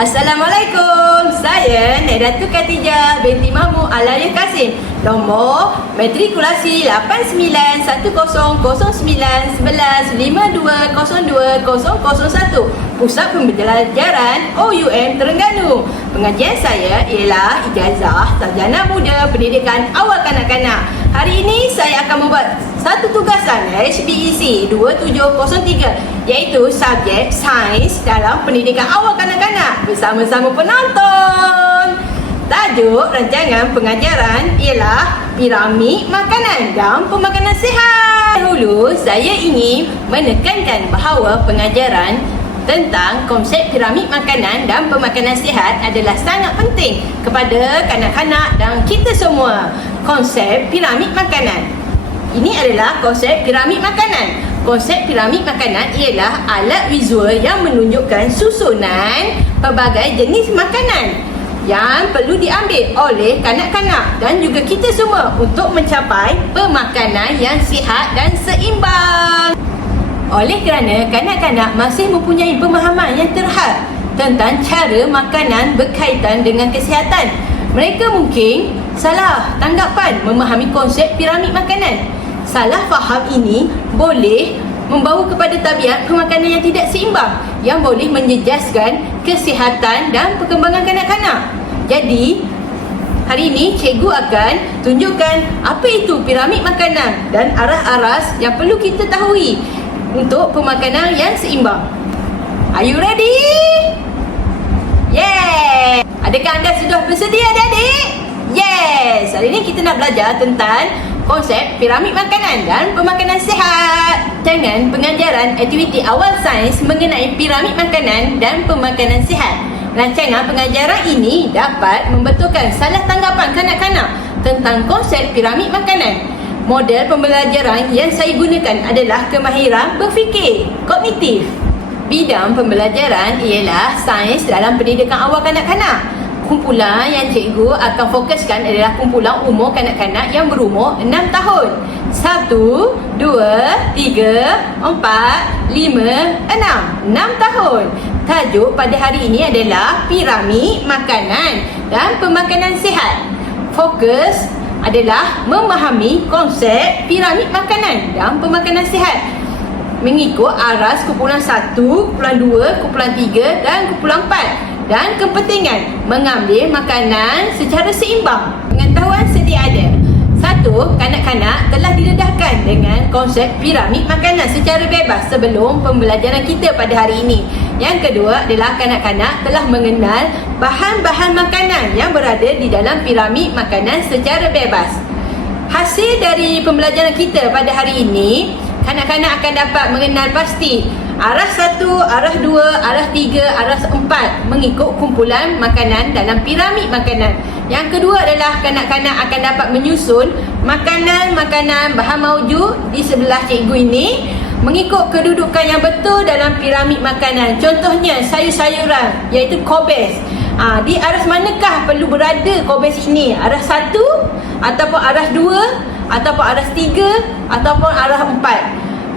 Assalamualaikum. Saya Nek Datuk Khatijah binti Mahmud Alaya Kasim. Nombor matrikulasi 89100911520201. Pusat Pembelajaran OUM Terengganu. Pengajian saya ialah Ijazah Sarjana Muda Pendidikan Awal Kanak-kanak. Hari ini saya akan membuat satu tugasan HBEC 2703 iaitu subjek Sains dalam Pendidikan Awal Kanak-kanak bersama-sama penonton. Tajuk rancangan pengajaran ialah Piramid Makanan dan Pemakanan Sihat. Dahulu saya ingin menekankan bahawa pengajaran tentang konsep piramid makanan dan pemakanan sihat adalah sangat penting kepada kanak-kanak dan kita semua. Konsep piramid makanan. Ini adalah konsep piramid makanan. Konsep piramid makanan ialah alat visual yang menunjukkan susunan pelbagai jenis makanan yang perlu diambil oleh kanak-kanak dan juga kita semua untuk mencapai pemakanan yang sihat dan seimbang. Oleh kerana kanak-kanak masih mempunyai pemahaman yang terhad tentang cara makanan berkaitan dengan kesihatan, mereka mungkin salah tanggapan memahami konsep piramid makanan. Salah faham ini boleh membawa kepada tabiat pemakanan yang tidak seimbang yang boleh menjejaskan kesihatan dan perkembangan kanak-kanak. Jadi, hari ini cikgu akan tunjukkan apa itu piramid makanan dan aras-aras yang perlu kita tahui untuk pemakanan yang seimbang. Are you ready? Yeah! Adakah anda sudah bersedia, adik-adik? Yes! Hari ini kita nak belajar tentang konsep piramid makanan dan pemakanan sihat. Jangan pengajaran aktiviti awal sains mengenai piramid makanan dan pemakanan sihat. Rancangan pengajaran ini dapat membetulkan salah tanggapan kanak-kanak tentang konsep piramid makanan. Model pembelajaran yang saya gunakan adalah kemahiran berfikir kognitif. Bidang pembelajaran ialah sains dalam pendidikan awal kanak-kanak. Kumpulan yang cikgu akan fokuskan adalah kumpulan umur kanak-kanak yang berumur 6 tahun. 1, 2, 3, 4, 5, 6. 6 tahun. Tajuk pada hari ini adalah Piramid Makanan dan Pemakanan Sihat. Fokus adalah memahami konsep piramid makanan dan pemakanan sihat mengikut aras kumpulan 1, kumpulan 2, kumpulan 3 dan kumpulan 4. Dan kepentingan mengambil makanan secara seimbang. Pengetahuan sedia ada. 1. Kanak-kanak telah didedahkan dengan konsep piramid makanan secara bebas sebelum pembelajaran kita pada hari ini. Yang kedua adalah kanak-kanak telah mengenal bahan-bahan makanan yang berada di dalam piramid makanan secara bebas. Hasil dari pembelajaran kita pada hari ini, kanak-kanak akan dapat mengenal pasti aras 1, aras 2, aras 3, aras 4 mengikut kumpulan makanan dalam piramid makanan. Yang kedua adalah kanak-kanak akan dapat menyusun makanan-makanan bahan maujud di sebelah cikgu ini mengikut kedudukan yang betul dalam piramid makanan. Contohnya sayur-sayuran iaitu kobes. Di aras manakah perlu berada kobes ini? Aras 1 ataupun aras 2 ataupun aras 3 ataupun aras 4?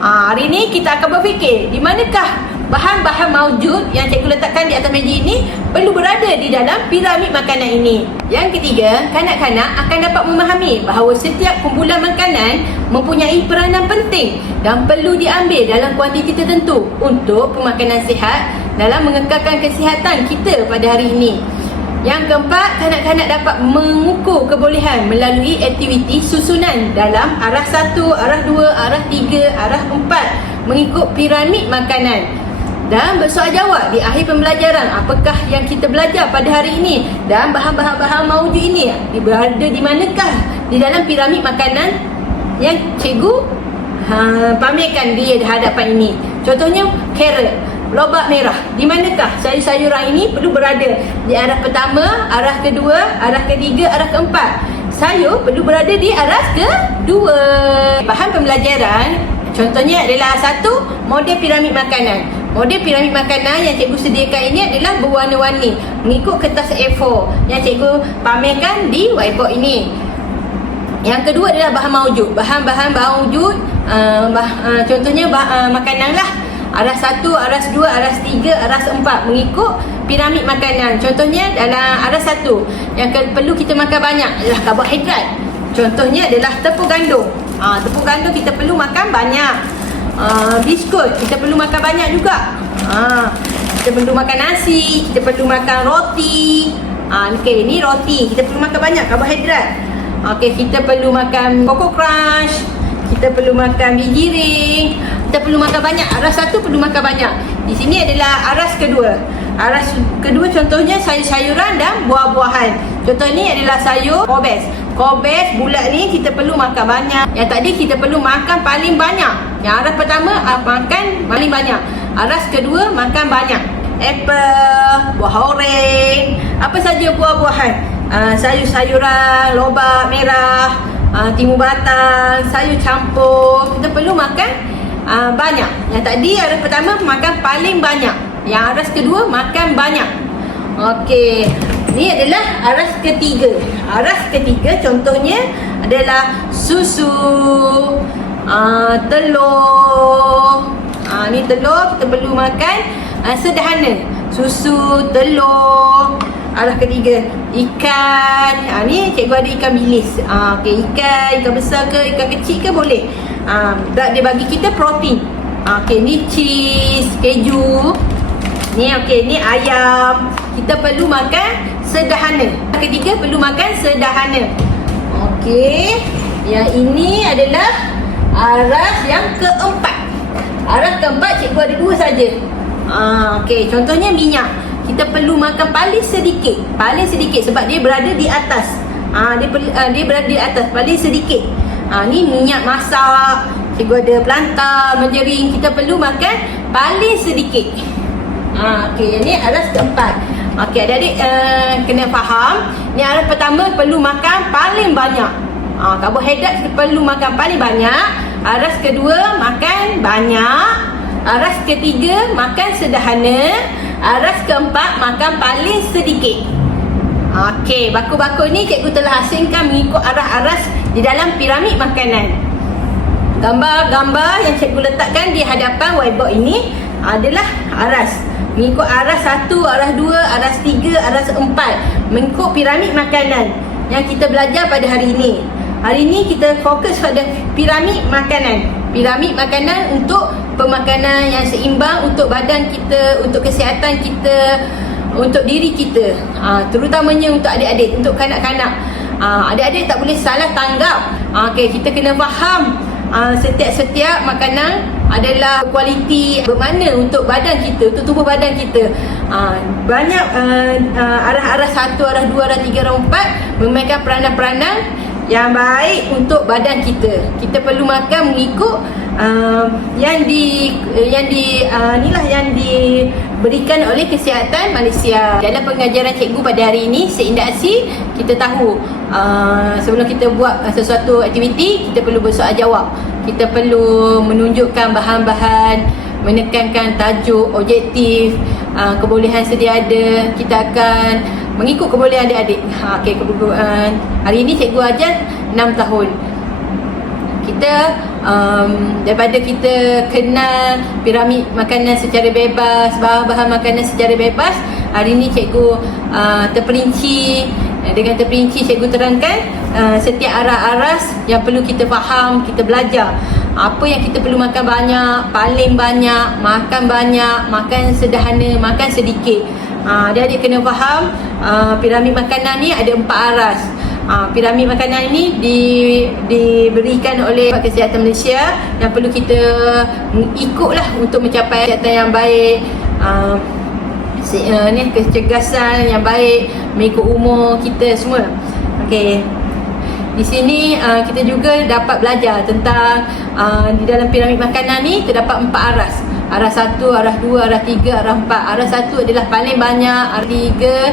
Hari ini kita akan berfikir di manakah bahan-bahan maujud yang cikgu letakkan di atas meja ini perlu berada di dalam piramid makanan ini. Yang ketiga, kanak-kanak akan dapat memahami bahawa setiap kumpulan makanan mempunyai peranan penting dan perlu diambil dalam kuantiti tertentu untuk pemakanan sihat dalam mengekalkan kesihatan kita pada hari ini. Yang keempat, kanak-kanak dapat mengukur kebolehan melalui aktiviti susunan dalam aras 1, aras 2, aras 3, aras 4 mengikut piramid makanan. Dan bersoal jawab di akhir pembelajaran, apakah yang kita belajar pada hari ini dan bahan-bahan maujud ini berada di manakah di dalam piramid makanan yang cikgu pamerkan di hadapan ini. Contohnya carrot, lobak merah. Di manakah sayur-sayuran ini perlu berada? Di aras pertama, aras kedua, aras ketiga, aras keempat. Sayur perlu berada di aras kedua. Bahan pembelajaran contohnya adalah 1, model piramid makanan. Model piramid makanan yang cikgu sediakan ini adalah berwarna-warni mengikut kertas A4 yang cikgu pamerkan di whiteboard ini. Yang kedua adalah bahan maujud. Bahan-bahan maujud contohnya makanan lah. Aras 1, aras 2, aras 3, aras 4 mengikut piramid makanan. Contohnya dalam aras satu yang perlu kita makan banyak adalah karbohidrat. Contohnya adalah tepung gandum. Tepung gandum kita perlu makan banyak. Biskut kita perlu makan banyak juga. Kita perlu makan nasi, kita perlu makan roti. Okey, ni roti kita perlu makan banyak karbohidrat. Okey, kita perlu makan Coco Crunch, kita perlu makan biji giring, kita perlu makan banyak. Aras satu perlu makan banyak. Di sini adalah aras kedua. Aras kedua contohnya sayur-sayuran dan buah-buahan. Contoh ni adalah sayur kobes. Kobes bulat ni kita perlu makan banyak. Yang tadi kita perlu makan paling banyak. Yang aras pertama makan paling banyak. Aras kedua makan banyak. Apple, buah oreng, apa saja buah-buahan. Sayur-sayuran, lobak merah, timun batang, sayur campur. Kita perlu makan banyak. Yang tadi aras pertama makan paling banyak. Yang aras kedua makan banyak. Okey, ni adalah aras ketiga. Aras ketiga contohnya adalah susu, telur. Ni telur kita perlu makan sederhana. Susu, telur. Aras ketiga, ikan. Ni cikgu ada ikan bilis. Okey, ikan besar ke ikan kecil ke boleh. Dia bagi kita protein. Okey, ni cheese, keju. Ni okey, ni ayam. Kita perlu makan sederhana. Ketiga perlu makan sederhana. Okey, yang ini adalah aras yang keempat. Aras keempat cikgu ada dua saja. Okey, contohnya minyak. Kita perlu makan paling sedikit sebab dia berada di atas. Dia berada di atas paling sedikit. Ni minyak masak. Cikgu ada pelantar, menjering. Kita perlu makan paling sedikit. Okey, yang ni aras keempat. Okey, adik-adik kena faham. Ni aras pertama perlu makan paling banyak. Karbohidrat perlu makan paling banyak. Aras kedua makan banyak. Aras ketiga makan sederhana. Aras keempat makan paling sedikit. Okey, baku-baku ni cikgu telah asingkan mengikut arah-aras di dalam piramid makanan. Gambar-gambar yang cikgu letakkan di hadapan whiteboard ini adalah aras. Mengikut aras 1, aras 2, aras 3, aras 4. Mengikut piramid makanan yang kita belajar pada hari ini. Hari ini kita fokus pada piramid makanan. Piramid makanan untuk pemakanan yang seimbang untuk badan kita, untuk kesihatan kita, untuk diri kita. Terutamanya untuk adik-adik, untuk kanak-kanak. Adik-adik tak boleh salah tanggap. Okey, kita kena faham setiap makanan adalah kualiti bermakna untuk badan kita, untuk tubuh badan kita. Banyak arah-arah 1, arah 2, arah 3, arah 4 memainkan peranan-peranan yang baik untuk badan kita. Kita perlu makan mengikut yang diberikan oleh Kesihatan Malaysia. Dalam pengajaran cikgu pada hari ini, seindaksi kita tahu sebelum kita buat sesuatu aktiviti, kita perlu bersoal jawab. Kita perlu menunjukkan bahan-bahan, menekankan tajuk, objektif, kebolehan sedia ada. Kita akan mengikut kebolehan adik-adik. Okay, hari ini cikgu ajar 6 tahun. Kita daripada kita kenal piramid makanan secara bebas, bahan-bahan makanan secara bebas, hari ini cikgu terperinci. Dengan terperinci cikgu terangkan setiap arah-aras yang perlu kita faham, kita belajar. Apa yang kita perlu makan banyak, paling banyak, makan sederhana, makan sedikit. Adik-adik kena faham piramid makanan ni ada 4 aras. Piramid makanan ini diberikan oleh Kesihatan Malaysia yang perlu kita ikutlah untuk mencapai kesihatan yang baik, kecergasan yang baik mengikut umur kita semua. Okey. Di sini kita juga dapat belajar tentang di dalam piramid makanan ni terdapat 4 aras. Aras 1, aras 2, aras 3, aras 4. Aras 1 adalah paling banyak, aras 3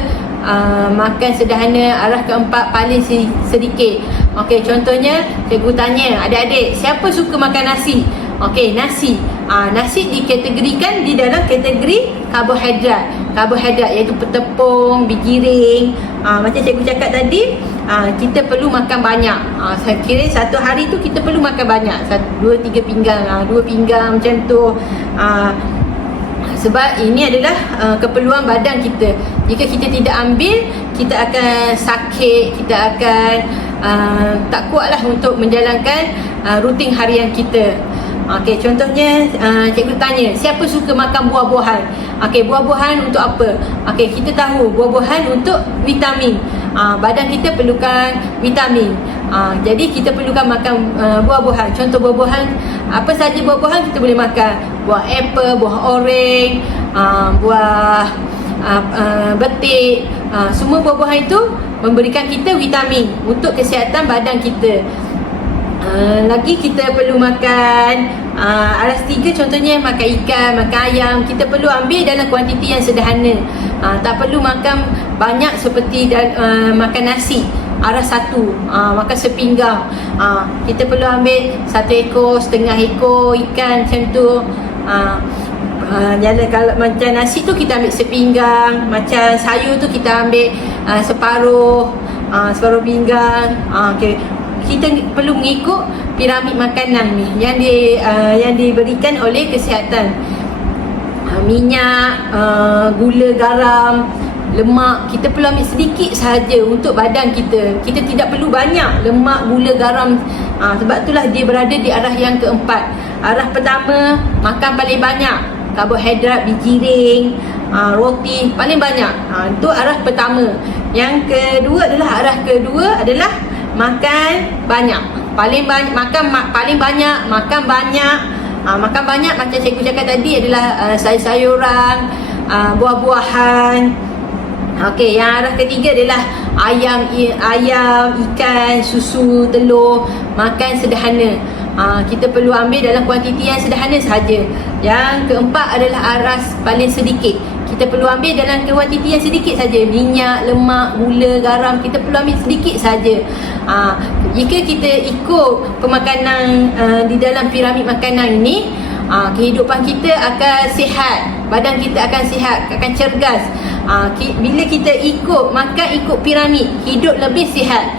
makan sederhana, aras keempat paling sedikit. Okey, contohnya cikgu tanya adik-adik, siapa suka makan nasi? Okey, nasi. Nasi dikategorikan di dalam kategori karbohidrat iaitu tepung, biji giring. Macam cikgu cakap tadi, kita perlu makan banyak. Saya kira satu hari tu kita perlu makan banyak. 2-3 pinggang, 2 pinggang macam tu. Sebab ini adalah keperluan badan kita. Jika kita tidak ambil, kita akan sakit, kita akan tak kuatlah untuk menjalankan rutin harian kita. Okey, contohnya cikgu tanya, siapa suka makan buah-buahan? Okey, buah-buahan untuk apa? Okey, kita tahu buah-buahan untuk vitamin. Badan kita perlukan vitamin. Jadi kita perlukan makan buah-buahan. Contoh buah-buahan, apa saja buah-buahan kita boleh makan. Buah apple, buah oreng, buah betik. Semua buah-buahan itu memberikan kita vitamin untuk kesihatan badan kita. Lagi kita perlu makan aras 3, contohnya makan ikan, makan ayam. Kita perlu ambil dalam kuantiti yang sederhana. Tak perlu makan banyak seperti makan nasi aras 1, makan sepinggang. Kita perlu ambil 1 ekor, setengah ekor ikan macam tu. Jadi kalau macam nasi tu kita ambil sepinggang, macam sayur tu kita ambil separuh pinggang. Okay. Kita perlu mengikut piramid makanan ni yang diberikan oleh kesihatan. Minyak, gula, garam, lemak, kita perlu ambil sedikit sahaja untuk badan kita. Kita tidak perlu banyak lemak, gula, garam. Sebab itulah dia berada di arah yang keempat. Arah pertama, makan paling banyak karbohidrat, biji ring, roti paling banyak. Itu arah pertama. Yang kedua adalah makan banyak. Paling banyak makan makan banyak macam cikgu cakap tadi adalah sayur-sayuran, buah-buahan. Okey, yang arah ketiga adalah ayam, ikan, susu, telur. Makan sederhana. Kita perlu ambil dalam kuantiti yang sederhana sahaja. Yang keempat adalah aras paling sedikit. Kita perlu ambil dalam kuantiti yang sedikit saja. Minyak, lemak, gula, garam, kita perlu ambil sedikit saja. Jika kita ikut pemakanan di dalam piramid makanan ini, kehidupan kita akan sihat, badan kita akan sihat, akan cergas. Bila kita makan ikut piramid, hidup lebih sihat.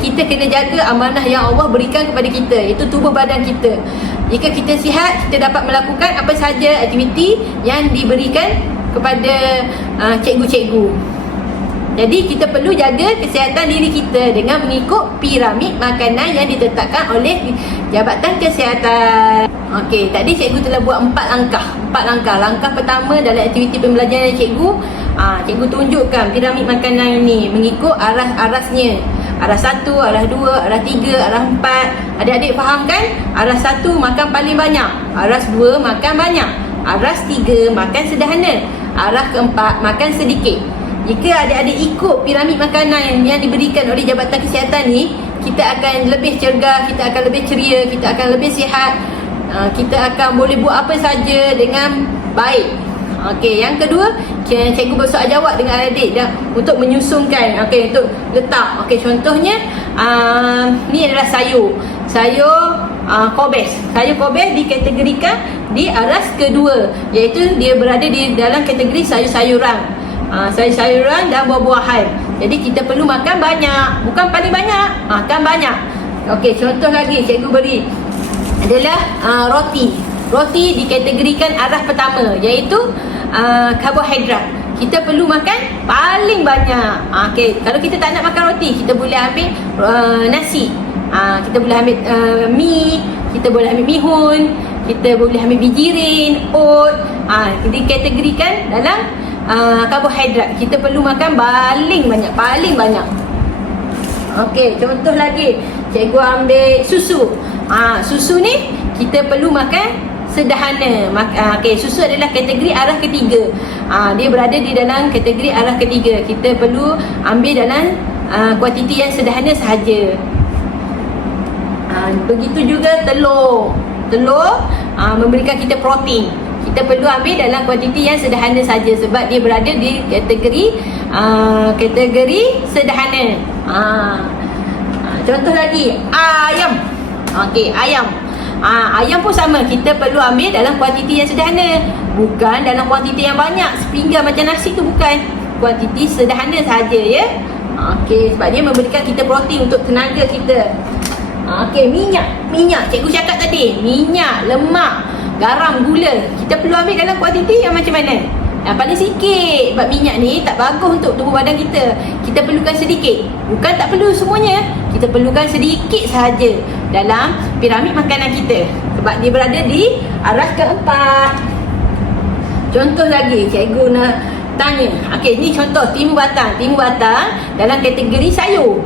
Kita kena jaga amanah yang Allah berikan kepada kita, iaitu tubuh badan kita. Jika kita sihat, kita dapat melakukan apa sahaja aktiviti yang diberikan kepada cikgu-cikgu. Jadi kita perlu jaga kesihatan diri kita dengan mengikut piramid makanan yang ditetapkan oleh Jabatan Kesihatan. Okey, tadi cikgu telah buat 4 langkah. Langkah pertama dalam aktiviti pembelajaran cikgu, cikgu tunjukkan piramid makanan ini mengikut arasnya. Arah 1, arah 2, arah 3, arah 4. Adik-adik faham kan? Arah 1 makan paling banyak, arah 2 makan banyak, arah 3 makan sederhana, arah keempat makan sedikit. Jika adik-adik ikut piramid makanan yang diberikan oleh Jabatan Kesihatan ni, kita akan lebih cergas, kita akan lebih ceria, kita akan lebih sihat. Kita akan boleh buat apa saja dengan baik. Okey, yang kedua, cikgu bersoal jawab dengan adik untuk menyusunkan, untuk letak. Okey, contohnya ni adalah sayur kobes. Sayur kobes dikategorikan di aras kedua, iaitu dia berada di dalam kategori sayur-sayuran. Sayur-sayuran dan buah-buahan. Jadi kita perlu makan banyak, bukan paling banyak, makan banyak. Okey, contoh lagi cikgu beri adalah roti dikategorikan arah pertama, iaitu karbohidrat. Kita perlu makan paling banyak. Okey, kalau kita tak nak makan roti, kita boleh ambil nasi. Kita boleh ambil mi, kita boleh ambil mihun, kita boleh ambil biji ring, oat. Dikategorikan dalam karbohidrat. Kita perlu makan paling banyak. Okey, contoh lagi, cikgu ambil susu. Susu ni kita perlu makan sederhana. Okey, susu adalah kategori arah ketiga. Dia berada di dalam kategori arah ketiga. Kita perlu ambil dalam kuantiti yang sederhana sahaja. Begitu juga telur memberikan kita protein. Kita perlu ambil dalam kuantiti yang sederhana saja, sebab dia berada di kategori sederhana. Contoh lagi, ayam. Okey, ayam. Ayam pun sama, kita perlu ambil dalam kuantiti yang sederhana, bukan dalam kuantiti yang banyak. Sepinggan macam nasi tu bukan, kuantiti sederhana saja, ya. Okey, sebab dia memberikan kita protein untuk tenaga kita. Okey, minyak cikgu cakap tadi, minyak, lemak, garam, gula. Kita perlu ambil dalam kuantiti yang macam mana? Yang paling sikit. Sebab minyak ni tak bagus untuk tubuh badan kita. Kita perlukan sedikit. Bukan tak perlu semuanya. Kita perlukan sedikit sahaja dalam piramid makanan kita. Sebab dia berada di aras keempat. Contoh lagi, cikgu nak tanya. Okey, ni contoh timun batang. Timun batang dalam kategori sayur.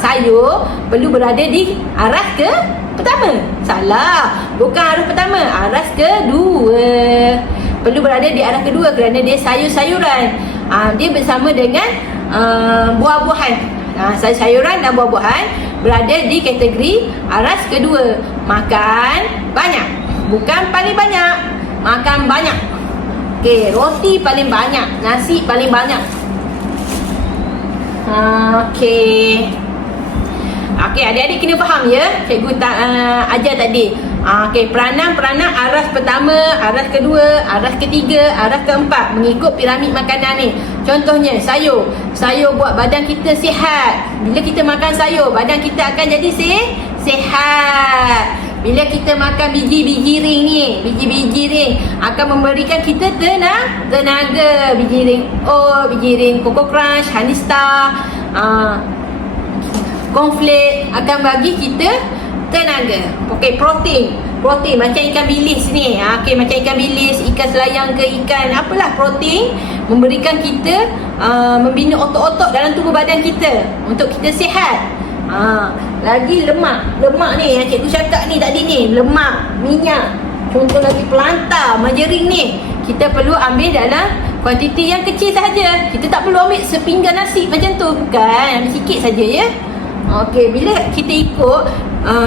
Sayur perlu berada di aras ke pertama. Salah. Bukan aras pertama, aras kedua. Perlu berada di aras kedua kerana dia sayur-sayuran. Dia bersama dengan buah-buahan. Sayur-sayuran dan buah-buahan berada di kategori aras kedua. Makan banyak. Bukan paling banyak. Makan banyak. Okey, roti paling banyak, nasi paling banyak. Okey, adik-adik kena faham ya. Cikgu ajar tadi. Okey, peranan aras pertama, aras kedua, aras ketiga, aras keempat mengikut piramid makanan ni. Contohnya sayur. Sayur buat badan kita sihat. Bila kita makan sayur, badan kita akan jadi sihat. Bila kita makan biji-biji ring ni, biji-biji ring akan memberikan kita tenaga. Biji ring biji ring Coco Crunch, Honey Star, cornflake akan bagi kita tenaga. Okey, protein macam ikan bilis ni. Okey, macam ikan bilis, ikan selayang ke ikan apalah, protein memberikan kita membina otot-otot dalam tubuh badan kita untuk kita sihat. Lagi lemak ni yang cikgu cakap ni tadi ni, lemak, minyak. Contoh lagi pelantar, margarin ni kita perlu ambil dalam kuantiti yang kecil saja. Kita tak perlu ambil sepinggan nasi macam tu, bukan, ambil sikit saja ya. Okey, bila kita ikut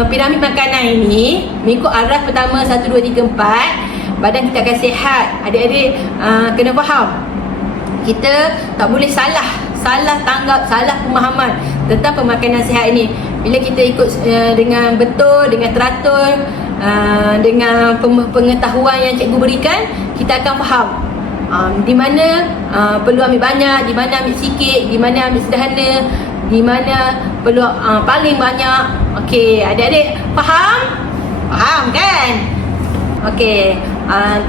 piramid makanan ini mengikut arah pertama 1 2 3 4, badan kita akan sihat. Adik-adik kena faham, kita tak boleh salah tanggap, salah pemahaman tentang pemakanan sihat ini. Bila kita ikut dengan betul, dengan teratur, dengan pengetahuan yang cikgu berikan, kita akan faham di mana perlu ambil banyak, di mana ambil sikit, di mana ambil sederhana, di mana perlu paling banyak. Okey, adik-adik faham? Faham kan? Okey,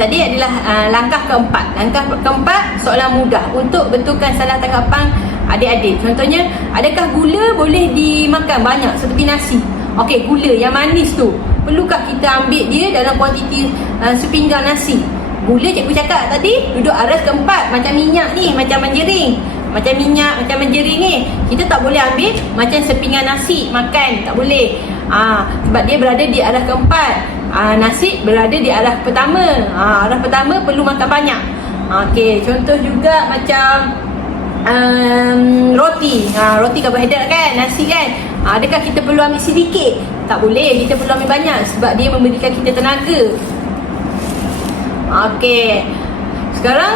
tadi adalah langkah keempat. Langkah keempat, soalan mudah untuk betulkan salah tanggapan adik-adik. Contohnya, adakah gula boleh dimakan banyak seperti nasi? Okey, gula yang manis tu, perlukah kita ambil dia dalam kuantiti sepinggan nasi? Gula cikgu cakap tadi duduk aras keempat. Macam minyak ni, macam margarin, macam minyak, macam margarin ni, kita tak boleh ambil macam sepinggan nasi makan, tak boleh. Sebab dia berada di arah keempat. Nasi berada di arah pertama. Arah pertama perlu makan banyak. Okey, contoh juga macam roti. Roti karbohidrat kan, nasi kan. Adakah kita perlu ambil sedikit? Tak boleh, kita perlu ambil banyak sebab dia memberikan kita tenaga. Okey, sekarang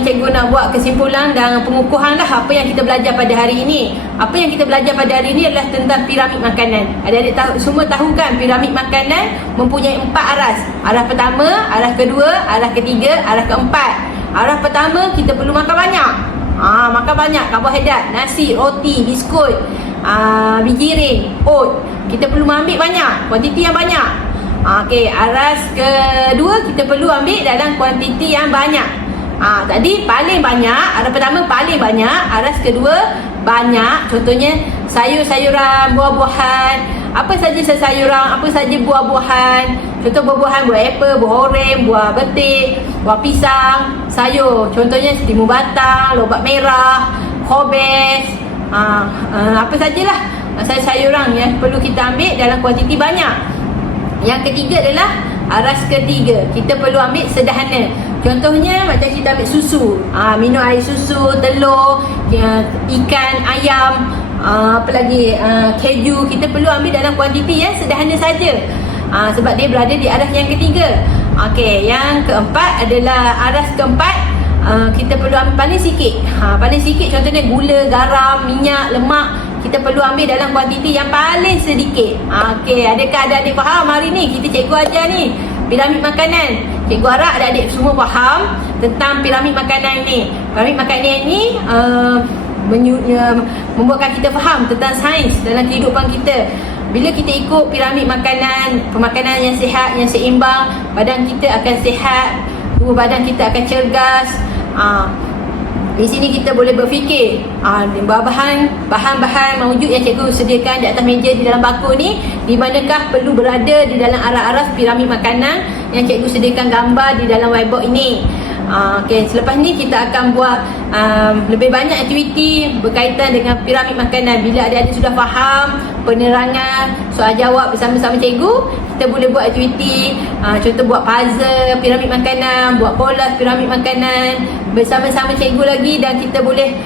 cikgu nak buat kesimpulan dan pengukuhan lah apa yang kita belajar pada hari ini. Apa yang kita belajar pada hari ini adalah tentang piramid makanan. Adik-adik semua tahu kan, piramid makanan mempunyai 4 aras. Aras pertama, aras kedua, aras ketiga, aras keempat. Aras pertama kita perlu makan banyak. Makan banyak karbohidrat, nasi, roti, biskut, biji ring, oat. Kita perlu ambil banyak, kuantiti yang banyak. Okey, aras kedua kita perlu ambil dalam kuantiti yang banyak. Tadi paling banyak, aras pertama paling banyak, aras kedua banyak. Contohnya sayur-sayuran, buah-buahan. Apa saja sayuran, apa saja buah-buahan. Contoh buah-buahan, buah apple, buah oren, buah betik, buah pisang, sayur. Contohnya timun batang, lobak merah, kobes. Apa sajalah sayur-sayuran yang perlu kita ambil dalam kuantiti banyak. Yang ketiga adalah aras ketiga, kita perlu ambil sederhana. Contohnya macam kita ambil susu, minum air susu, telur, ikan, ayam, apa lagi, keju. Kita perlu ambil dalam kuantiti yang sederhana saja, sebab dia berada di aras yang ketiga. Okey, yang keempat adalah aras keempat, kita perlu ambil paling sikit. Paling sikit contohnya gula, garam, minyak, lemak. Kita perlu ambil dalam kuantiti yang paling sedikit. Okey, adakah adik-adik faham hari ni kita cikgu ajar ni piramid makanan? Cikgu harap adik-adik semua faham tentang piramid makanan ni. Piramid makanan ni membuatkan kita faham tentang sains dalam kehidupan kita. bila kita ikut piramid makanan, pemakanan yang sihat, yang seimbang, badan kita akan sihat, tubuh badan kita akan cergas. Di sini kita boleh berfikir bahan-bahan mawujud yang cikgu sediakan di atas meja di dalam bakul ni, di manakah perlu berada di dalam aras-aras piramid makanan yang cikgu sediakan gambar di dalam whiteboard ini. Selepas ni kita akan buat lebih banyak aktiviti berkaitan dengan piramid makanan. Bila adik-adik sudah faham penerangan, soal jawab bersama-sama cikgu, kita boleh buat aktiviti, contoh buat puzzle piramid makanan, buat pola piramid makanan bersama-sama cikgu lagi, dan kita boleh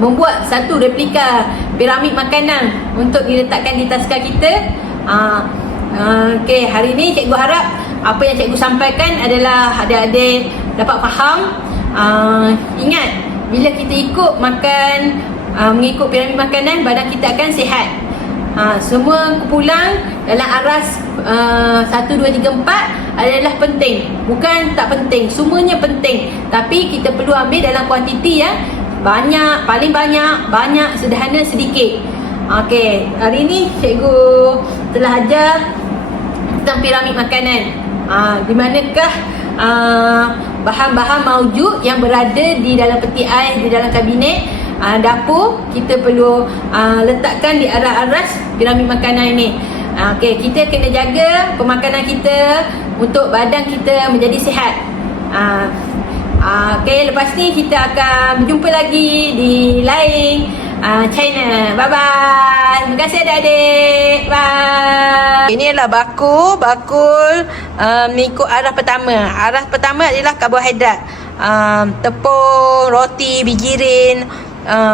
membuat satu replika piramid makanan untuk diletakkan di taska kita. Hari ni cikgu harap apa yang cikgu sampaikan adalah adik-adik dapat faham. Ingat, bila kita ikut makan, mengikut piramid makanan, badan kita akan sihat. Semua kumpulan dalam aras 1, 2, 3, 4 adalah penting. Bukan tak penting, semuanya penting. Tapi kita perlu ambil dalam kuantiti yang banyak, paling banyak, sederhana, sedikit. Hari ni cikgu telah ajar tentang piramid makanan. Di manakah bahan-bahan mawujud yang berada di dalam peti ais, di dalam kabinet dapur, kita perlu letakkan di aras-aras piramid makanan ini. Kita kena jaga pemakanan kita untuk badan kita menjadi sihat. Lepas ni kita akan berjumpa lagi di lain channel. Bye-bye. Terima kasih adik-adik. Bye. Ini adalah bakul mengikut arah pertama. Arah pertama adalah karbohidrat. Tepung, roti, bijirin,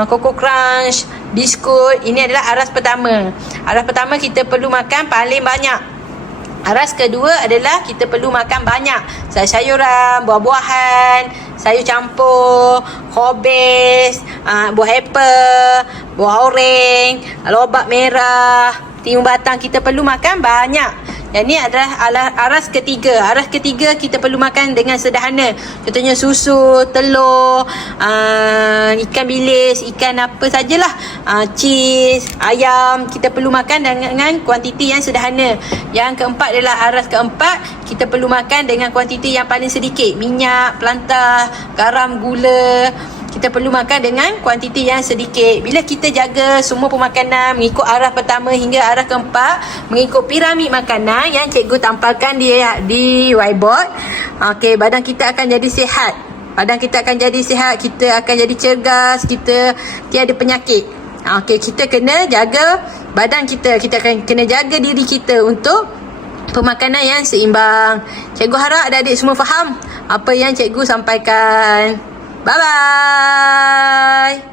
Coco Crunch, biskut. Ini adalah aras pertama. Aras pertama kita perlu makan paling banyak. Aras kedua adalah kita perlu makan banyak sayur-sayuran, buah-buahan, sayur campur, kobis, buah apple, buah oreng, lobak merah, timun batang. Kita perlu makan banyak. Dan ini adalah aras ketiga. Aras ketiga kita perlu makan dengan sederhana. Contohnya susu, telur, ikan bilis, ikan apa sajalah, cheese, ayam. Kita perlu makan dengan kuantiti yang sederhana. Yang keempat adalah aras keempat, kita perlu makan dengan kuantiti yang paling sedikit. Minyak, pelantah, garam, gula. Kita perlu makan dengan kuantiti yang sedikit. Bila kita jaga semua pemakanan mengikut arah pertama hingga arah keempat, mengikut piramid makanan yang cikgu tampalkan di whiteboard, badan kita akan jadi sihat. Badan kita akan jadi sihat, kita akan jadi cergas, kita tiada penyakit. Kita kena jaga badan kita. Kita akan kena jaga diri kita untuk pemakanan yang seimbang. Cikgu harap adik-adik semua faham apa yang cikgu sampaikan. Bye-bye.